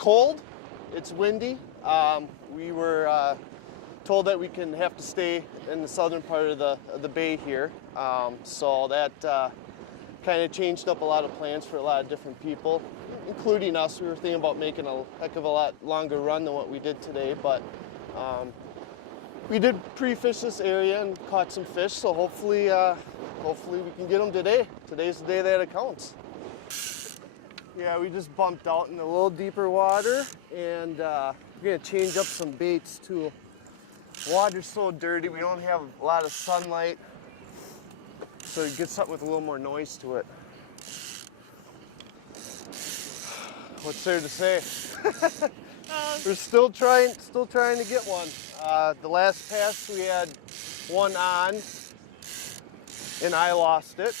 cold, it's windy. We were told that we have to stay in the southern part of the bay here. So that kind of changed up a lot of plans for a lot of different people, including us. We were thinking about making a heck of a lot longer run than what we did today, but we did pre-fish this area and caught some fish, so hopefully we can get them today. Today's the day that it counts. Yeah, we just bumped out in a little deeper water, and we're gonna change up some baits too. Water's so dirty, we don't have a lot of sunlight, so you get something with a little more noise to it. What's there to say? We're still trying to get one. The last cast we had one on, and I lost it.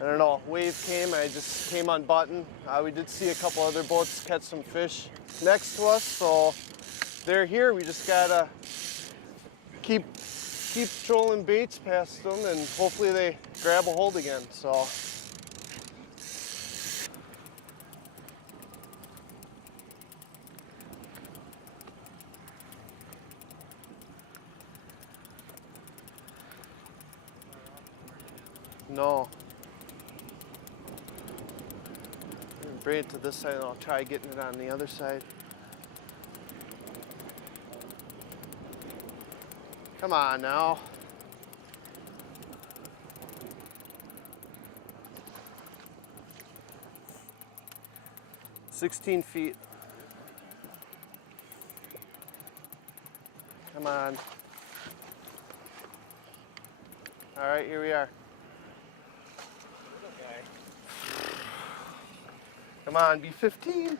I don't know, wave came, I just came unbuttoned. We did see a couple other boats catch some fish next to us, so they're here. We just gotta keep trolling baits past them, and hopefully they grab a hold again. So. No. Bring it to this side and I'll try getting it on the other side. Come on now. "16 feet. Come on. All right, here we are. Come on, be 15.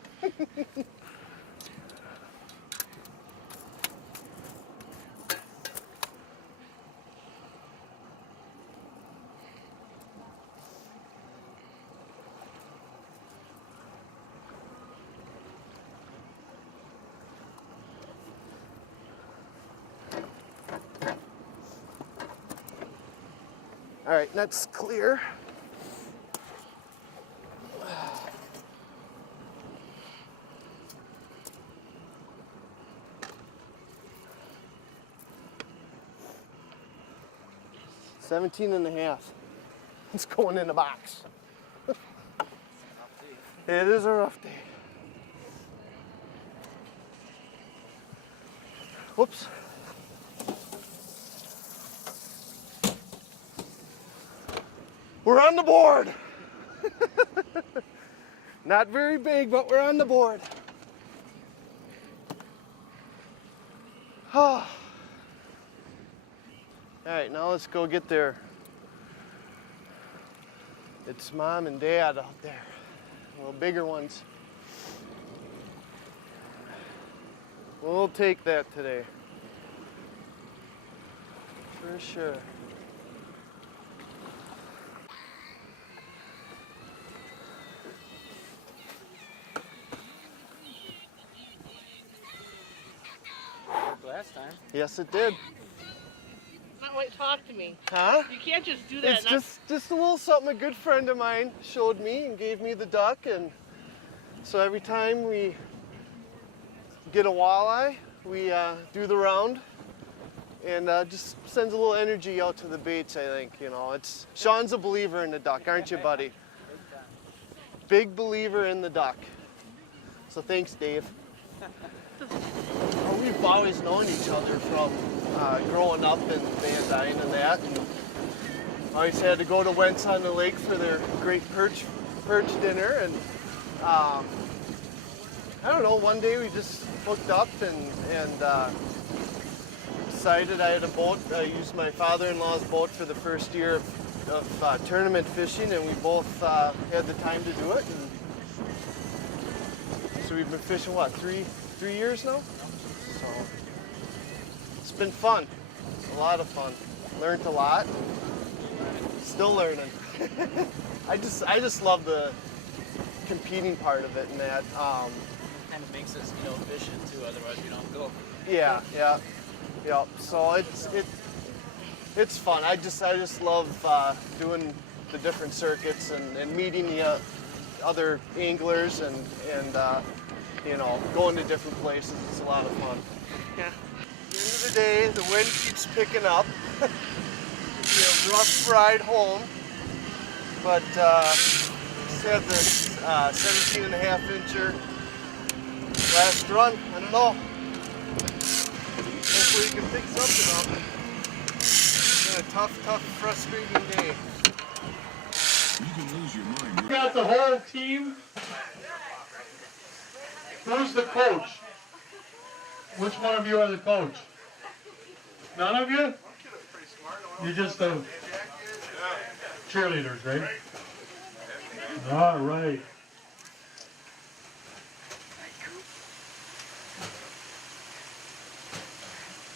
All right, net's clear. $17.5. It's going in the box. It is a rough day. Whoops. We're on the board. Not very big, but we're on the board. All right, now let's go get there. It's Mom and Dad out there, little bigger ones. We'll take that today, for sure. Last time. Yes, it did. Not wait, talk to me. Huh? You can't just do that. It's just a little something a good friend of mine showed me and gave me the duck, and so every time we get a walleye, we do the round, and just sends a little energy out to the baits. I think, you know, it's Shawn's a believer in the duck, aren't you, buddy? Big believer in the duck. So thanks, Dave. We've always known each other from growing up in Van Dyne and that. And always had to go to Wendt's on the lake for their great perch dinner. And I don't know, one day we just hooked up and decided I had a boat. I used my father-in-law's boat for the first year of tournament fishing, and we both had the time to do it. And so we've been fishing, what, three years now? So it's been fun, a lot of fun. Learned a lot, still learning. I just love the competing part of it, and that. Kind of makes us, efficient too. Otherwise, we don't go. Yeah. So it's fun. I just love doing the different circuits and meeting other anglers and you know, going to different places. It's a lot of fun. Yeah. At the end of the day, the wind keeps picking up. It'll be a rough ride home, but just had this 17.5-incher last run. I don't know. Hopefully you can pick something up. It's been a tough, frustrating day. You can lose your mind. We got the whole team. Who's the coach? Which one of you are the coach? None of you? You're just the cheerleaders, right? All right.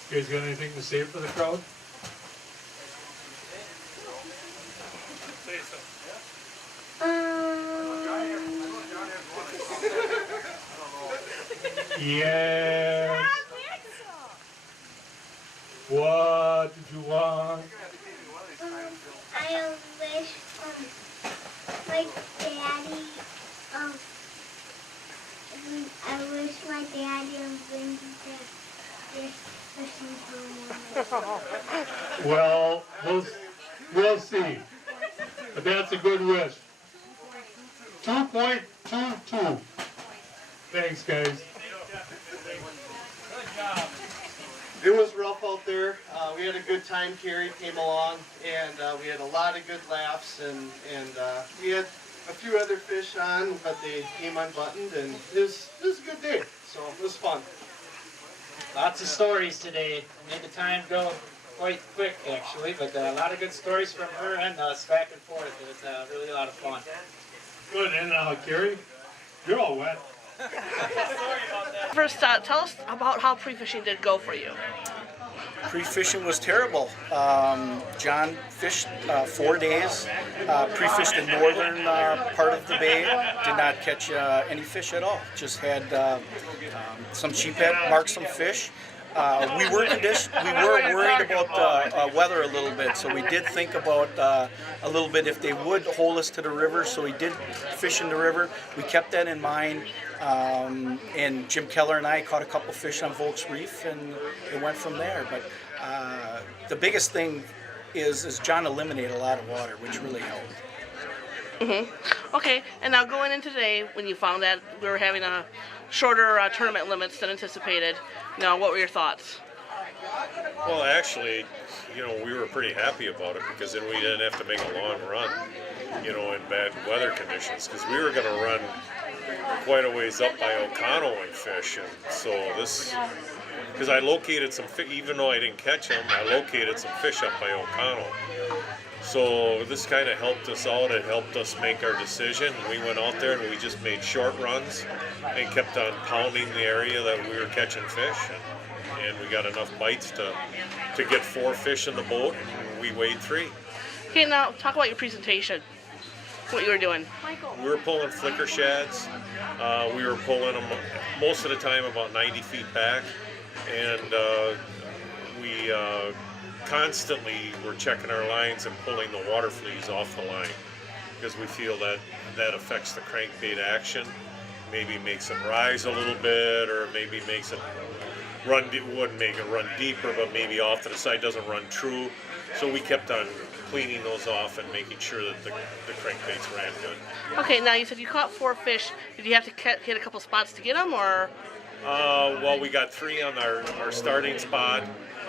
You guys got anything to say for the crowd? Yes. What did you want? I wish my daddy I wish my daddy and Wendt this fishing for Well, we'll see. But that's a good wish. 2.22. Thanks, guys. It was rough out there. We had a good time. Carrie came along, and we had a lot of good laughs, and we had a few other fish on, but they came unbuttoned, and it was a good day. So it was fun. Lots of stories today. Made the time go quite quick, actually, but a lot of good stories from her and us back and forth. It was really a lot of fun. Good, and Carrie, you're all wet. First, tell us about how pre-fishing did go for you. Pre-fishing was terrible. John fished 4 days, pre-fished the northern part of the bay, did not catch any fish at all. Just had some sheephead, marked some fish. We were worried about the weather a little bit, so we did think about a little bit if they would hold us to the river, so we did fish in the river. We kept that in mind, and Jim Keller and I caught a couple fish on Volk's Reef, and it went from there. But the biggest thing is John eliminated a lot of water, which really helped. Mm-hmm. Okay, and now going into today, when you found that we were having a shorter tournament limits than anticipated, what were your thoughts? Well, actually, we were pretty happy about it because then we didn't have to make a long run, in bad weather conditions, because we were going to run quite a ways up by O'Connell and fish, and so because I located some fish, even though I didn't catch them, I located some fish up by O'Connell. So this kind of helped us out. It helped us make our decision. We went out there and we just made short runs and kept on pounding the area that we were catching fish. And we got enough bites to get 4 fish in the boat, and we weighed 3. Okay, now talk about your presentation. What you were doing. We were pulling flicker shads. We were pulling them most of the time about 90 feet back. And we constantly were checking our lines and pulling the water fleas off the line because we feel that affects the crankbait action, maybe makes them rise a little bit, or maybe makes it wouldn't make it run deeper, but maybe off to the side, doesn't run true. So we kept on cleaning those off and making sure that the crankbaits ran good. Okay, now you said you caught 4 fish. Did you have to hit a couple spots to get them, or? Well, we got 3 on our starting spot,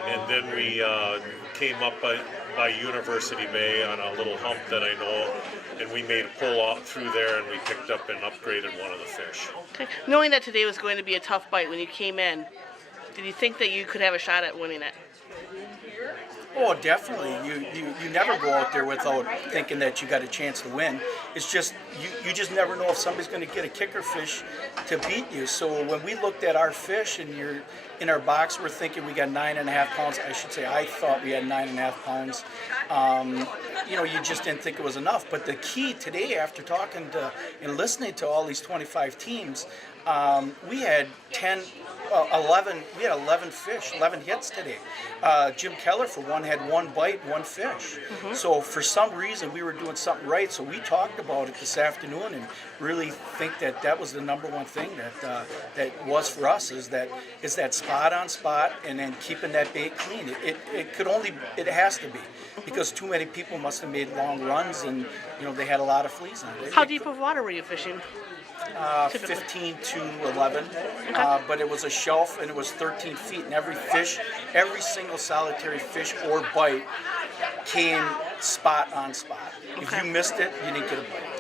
and then we came up by University Bay on a little hump that I know, and we made a pull off through there, and we picked up and upgraded one of the fish. Okay. Knowing that today was going to be a tough bite when you came in, did you think that you could have a shot at winning it? Oh, definitely. You never go out there without thinking that you got a chance to win. It's just you just never know if somebody's going to get a kicker fish to beat you. So when we looked at our fish and you're in our box, we're thinking we got 9.5 pounds. I should say I thought we had 9.5 pounds. You just didn't think it was enough. But the key today, after talking to and listening to all these 25 teams, We had 11 fish, 11 hits today. Jim Keller, for one, had 1 bite, 1 fish. So for some reason, we were doing something right. So we talked about it this afternoon and really think that that was the number one thing that was for us is that spot on spot and then keeping that bait clean. It has to be, because too many people must have made long runs and they had a lot of fleas on it. How deep of water were you fishing? 15 to 11, but it was a shelf and it was 13 feet, and every single solitary fish or bite came spot on spot. If you missed it, you didn't get a bite.